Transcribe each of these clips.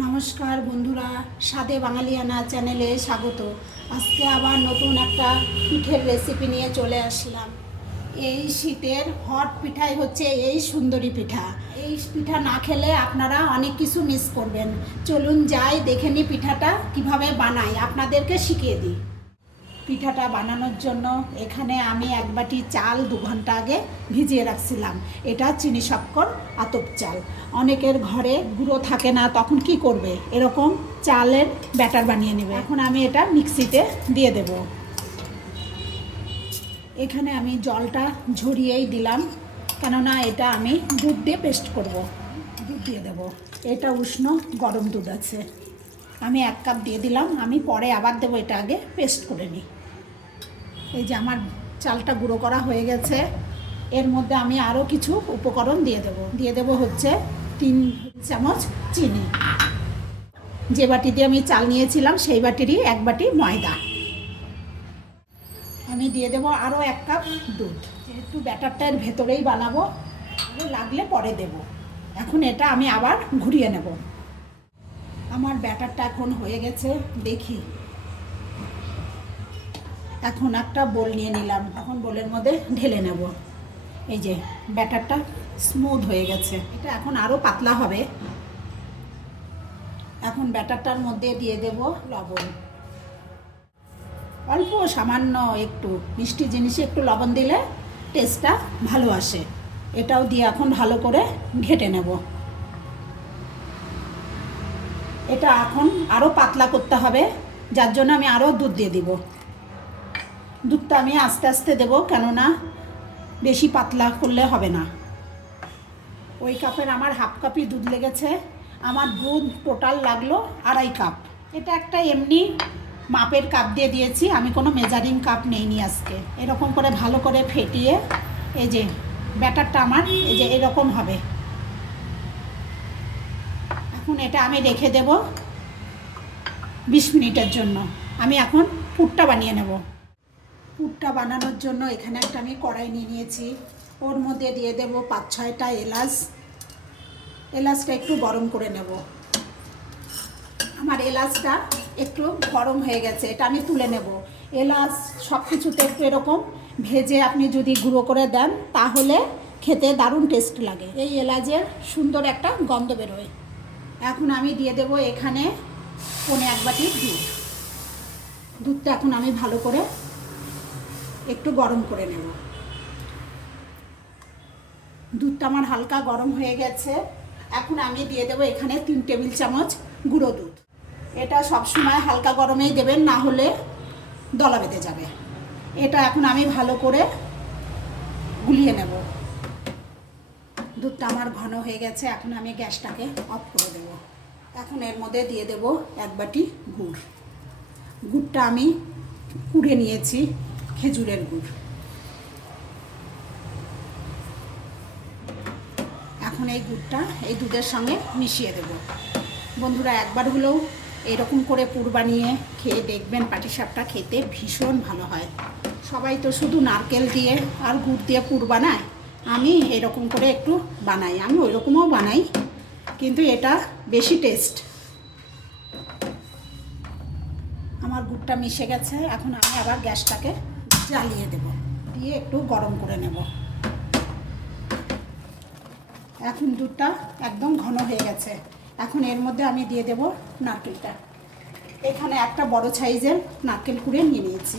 নমস্কার বন্ধুরা, স্বাদে বাঙালিয়ানা চ্যানেলে স্বাগত। আজকে আবার নতুন একটা পিঠের রেসিপি নিয়ে চলে আসলাম। এই শীতের হট পিঠাই হচ্ছে এই সুন্দরী পিঠা। এই পিঠা না খেলে আপনারা অনেক কিছু মিস করবেন। চলুন যাই দেখে নিই পিঠাটা কিভাবে বানাই, আপনাদেরকে শিখিয়ে দিই। পিঠাটা বানানোর জন্য এখানে আমি এক বাটি চাল 2 ঘন্টা আগে ভিজিয়ে রাখছিলাম। এটা চিনি শক্কর আতপ চাল। অনেকের ঘরে গুঁড়ো থাকে না, তখন কি করবে, এরকম চালের ব্যাটার বানিয়ে নেবে। এখন আমি এটা মিক্সিতে দিয়ে দেব। এখানে আমি জলটা ঝরিয়েই দিলাম, কেননা এটা আমি দুধ দিয়ে পেস্ট করব। দুধ দিয়ে দেব। এটা উষ্ণ গরম দুধ আছে, আমি 1 কাপ দিয়ে দিলাম। আমি পরে আবার দেবো, এটা আগে পেস্ট করে নিই। এই যে আমার চালটা গুঁড়ো করা হয়ে গেছে। এর মধ্যে আমি আরও কিছু উপকরণ দিয়ে দেব হচ্ছে 3 চামচ চিনি। যে বাটি দিয়ে আমি চাল নিয়েছিলাম সেই বাটিরই 1 বাটি ময়দা। আমি দিয়ে দেব আরও 1 কাপ দুধ। যেহেতু ব্যাটারটা এর ভেতরেই বানাবো, লাগলে পরে দেব। এখন এটা আমি আবার ঘুরিয়ে নেব। আমার ব্যাটারটা এখন হয়ে গেছে, দেখি। এখন একটা বোল নিয়ে নিলাম, এখন বোলের মধ্যে ঢেলে নেব। এই যে ব্যাটারটা স্মুথ হয়ে গেছে, এটা এখন আরও পাতলা হবে। এখন ব্যাটারটার মধ্যে দিয়ে দেব লবণ, অল্প সামান্য একটু। মিষ্টি জিনিসে একটু লবণ দিলে টেস্টটা ভালো আসে। এটাও দিয়ে এখন ভালো করে ঘেটে নেব। এটা এখন আরও পাতলা করতে হবে, যার জন্য আমি আরও দুধ দিয়ে দিব। দুধটা আমি আস্তে আস্তে দেবো, কেননা বেশি পাতলা করলে হবে না। ওই কাপের আমার 1/2 কাপই দুধ লেগেছে। আমার দুধ টোটাল লাগলো 2.5 কাপ। এটা একটা এমনি মাপের কাপ দিয়ে দিয়েছি, আমি কোনো মেজারিং কাপ নেইনি আজকে। এরকম করে ভালো করে ফেটিয়ে, এই যে ব্যাটারটা আমার এই যে এরকম হবে। এখন এটা আমি রেখে দেব 20 মিনিটের জন্য। আমি এখন পুরটা বানিয়ে নেব। পুরটা বানানোর জন্য এখানে একটা আমি কড়াই নিয়ে নিয়েছি। ওর মধ্যে দিয়ে দেব 5-6টা এলাচ। এলাচটা একটু গরম করে নেব। আমার এলাচটা একটু গরম হয়ে গেছে, এটা আমি তুলে নেব। এলাচ সব কিছুতে একটু এরকম ভেজে আপনি যদি গুঁড়ো করে দেন, তাহলে খেতে দারুণ টেস্ট লাগে। এই এলাচের সুন্দর একটা গন্ধ বেরোয়। এখন আমি দিয়ে দেব এখানে 1 বাটি দুধ। দুধটা এখন আমি ভালো করে একটু গরম করে নেব। দুধটা আমার হালকা গরম হয়ে গেছে। এখন আমি দিয়ে দেব এখানে 3 টেবিল চামচ গুঁড়ো দুধ। এটা সবসময় হালকা গরমেই দেবেন, না হলে দলা বেঁধে যাবে। এটা এখন আমি ভালো করে গুলিয়ে নেব। দুধটা আমার ঘন হয়ে গেছে, এখন আমি গ্যাসটাকে অফ করে দেব। এখন এর মধ্যে দিয়ে দেব 1 বাটি গুড়। গুড়টা আমি কুড়ে নিয়েছি, খেজুরের গুড়। এখন এই গুড়টা এই দুধের সঙ্গে মিশিয়ে দেব। বন্ধুরা, একবার হলেও এরকম করে পুর বানিয়ে খেয়ে দেখবেন, পাটিসাপটা খেতে ভীষণ ভালো হয়। সবাই তো শুধু নারকেল দিয়ে আর গুড় দিয়ে পুর বানায়, আমি এরকম করে একটু বানাই। আমি ওই রকমও বানাই, কিন্তু এটা বেশি টেস্ট। আমার গুড়টা মিশে গেছে, এখন আমি আবার গ্যাসটাকে জ্বালিয়ে দেব, দিয়ে একটু গরম করে নেব। এখন দুধটা একদম ঘন হয়ে গেছে। এখন এর মধ্যে আমি দিয়ে দেব নারকেলটা। এখানে একটা বড় সাইজের নারকেল কুড়ে নিয়ে নিয়েছি।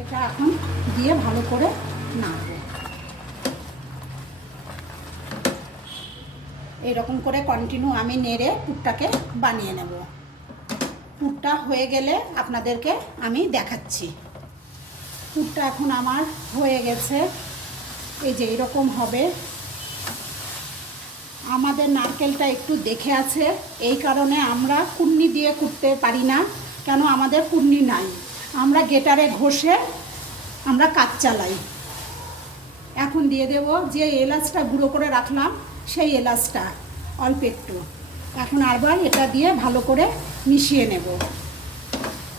এটা এখন দিয়ে ভালো করে নাড়ব। এরকম করে কন্টিনিউ আমি নেড়ে পুরটাকে বানিয়ে নেব। পুরটা হয়ে গেলে আপনাদেরকে আমি দেখাচ্ছি। পুরটা এখন আমার হয়ে গেছে, এই যে এরকম হবে। আমাদের নারকেলটা একটু দেখে আছে, এই কারণে আমরা কুন্নি দিয়ে কুটতে পারি না, কেন আমাদের কুন্নি নাই। আমরা গেটারে ঘষে আমরা কাজ চালাই। এখন দিয়ে দেব যে এলাচটা গুঁড়ো করে রাখলাম, সেই এলাচটা অল্প একটু। এখন আবার এটা দিয়ে ভালো করে মিশিয়ে নেব।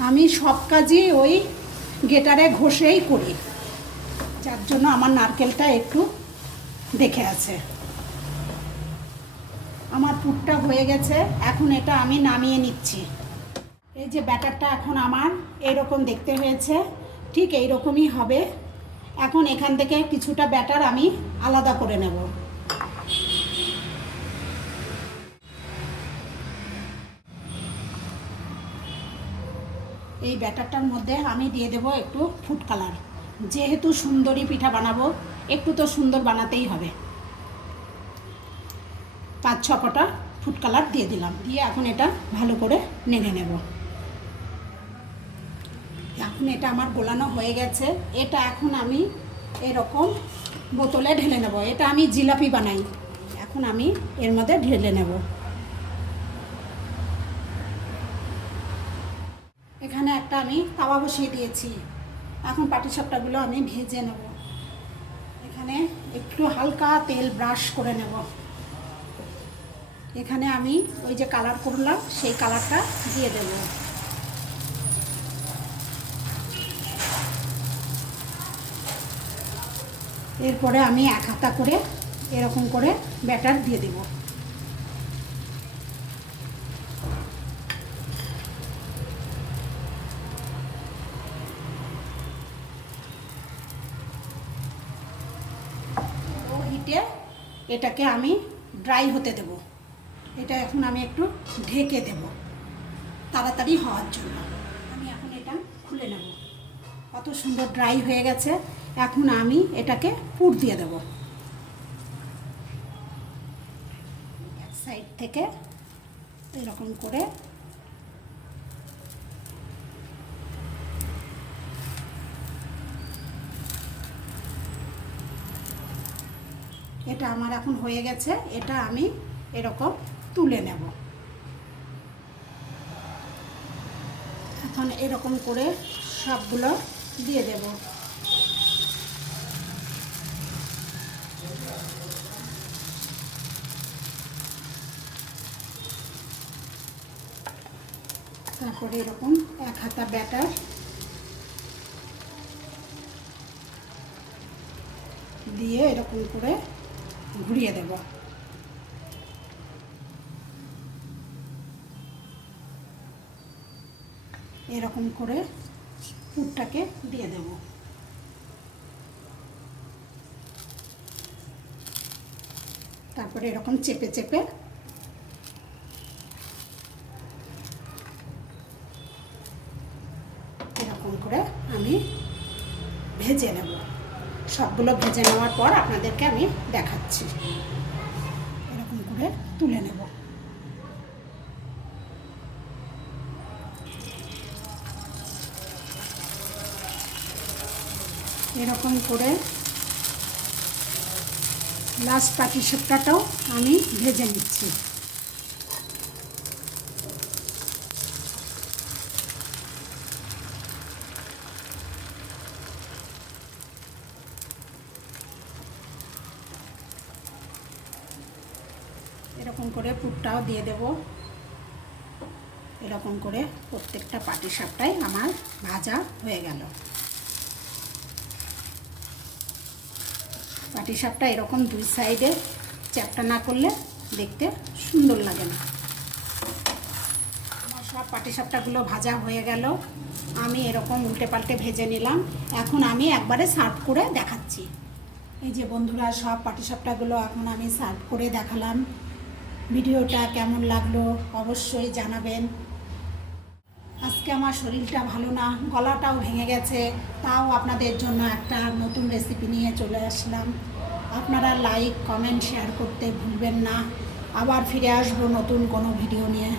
আমি সব কাজই ওই গেটারে ঘষেই করি, যার জন্য আমার নারকেলটা একটু দেখে আছে। আমার পুরটা হয়ে গেছে, এখন এটা আমি নামিয়ে নিচ্ছি। এই যে ব্যাটারটা এখন আমার এরকম দেখতে হয়েছে, ঠিক এইরকমই হবে। এখন এখান থেকে কিছুটা ব্যাটার আমি আলাদা করে নেব। এই ব্যাটারটার মধ্যে আমি দিয়ে দেব একটু ফুড কালার। যেহেতু সুন্দরী পিঠা বানাবো, একটু তো সুন্দর বানাতেই হবে। 5-6 ফোঁটা ফুড কালার দিয়ে দিলাম, দিয়ে এখন এটা ভালো করে নেড়ে নেব। এখন এটা আমার গোলানো হয়ে গেছে। এটা এখন আমি এরকম বোতলে ঢেলে নেব। এটা আমি জিলাপি বানাই, এখন আমি এর মধ্যে ঢেলে নেব। এখানে একটা আমি তাওয়া বসিয়ে দিয়েছি, এখন পাটিসাপটাগুলো আমি ভেজে নেব। এখানে একটু হালকা তেল ব্রাশ করে নেব। এখানে আমি ওই যে কালার করলাম সেই কালারটা দিয়ে দেব। এরপরে আমি এক হাতা করে এরকম করে ব্যাটার দিয়ে দেব। ও হিটে এটাকে আমি ড্রাই হতে দেব। এটা এখন আমি একটু ঢেকে দেব তাড়াতাড়ি হওয়ার জন্য। আমি এখন এটা খুলে নেব। কত সুন্দর ড্রাই হয়ে গেছে। এখন আমি এটাকে পুর দিয়ে দেব। এক সাইড থেকে এরকম করে এটা আমার এখন হয়ে গেছে। এটা আমি এরকম তুলে নেব। এখন এরকম করে সবগুলো দিয়ে দেব। তারপরে এরকম এক হাতা ব্যাটার দিয়ে এরকম করে ঘুরিয়ে দেব। এরকম করে পুরটাকে দিয়ে দেব। তারপরে এরকম চেপে চেপে এরকম করে আমি ভেজে নেব। সবগুলো ভেজে নেওয়ার পর আপনাদেরকে আমি দেখাচ্ছি। এরকম করে তুলে নেব। এরকম করে লাস্ট পাটিসাপটাটাও আমি ভেজে নিচ্ছি। এরকম করে পুরটাও দিয়ে দেব। এরকম করে প্রত্যেকটা পাটিসাপটাই আমার ভাজা হয়ে গেল। পাটিসাপটা এরকম দুই সাইডে চ্যাপটা না করলে দেখতে সুন্দর লাগে না। আমার সব পাটিসাপটাগুলো ভাজা হয়ে গেল। আমি এরকম উল্টে পাল্টে ভেজে নিলাম। এখন আমি একবারে সার্ভ করে দেখাচ্ছি। এই যে বন্ধুরা, সব পাটিসাপটাগুলো এখন আমি সার্ভ করে দেখালাম। ভিডিওটা কেমন লাগলো অবশ্যই জানাবেন। আজকে আমার শরীরটা ভালো না, গলাটাও ভেঙে গেছে, তাও আপনাদের জন্য একটা নতুন রেসিপি নিয়ে চলে আসলাম। আপনারা লাইক, কমেন্ট, শেয়ার করতে ভুলবেন না। আবার ফিরে আসবো নতুন কোনো ভিডিও নিয়ে।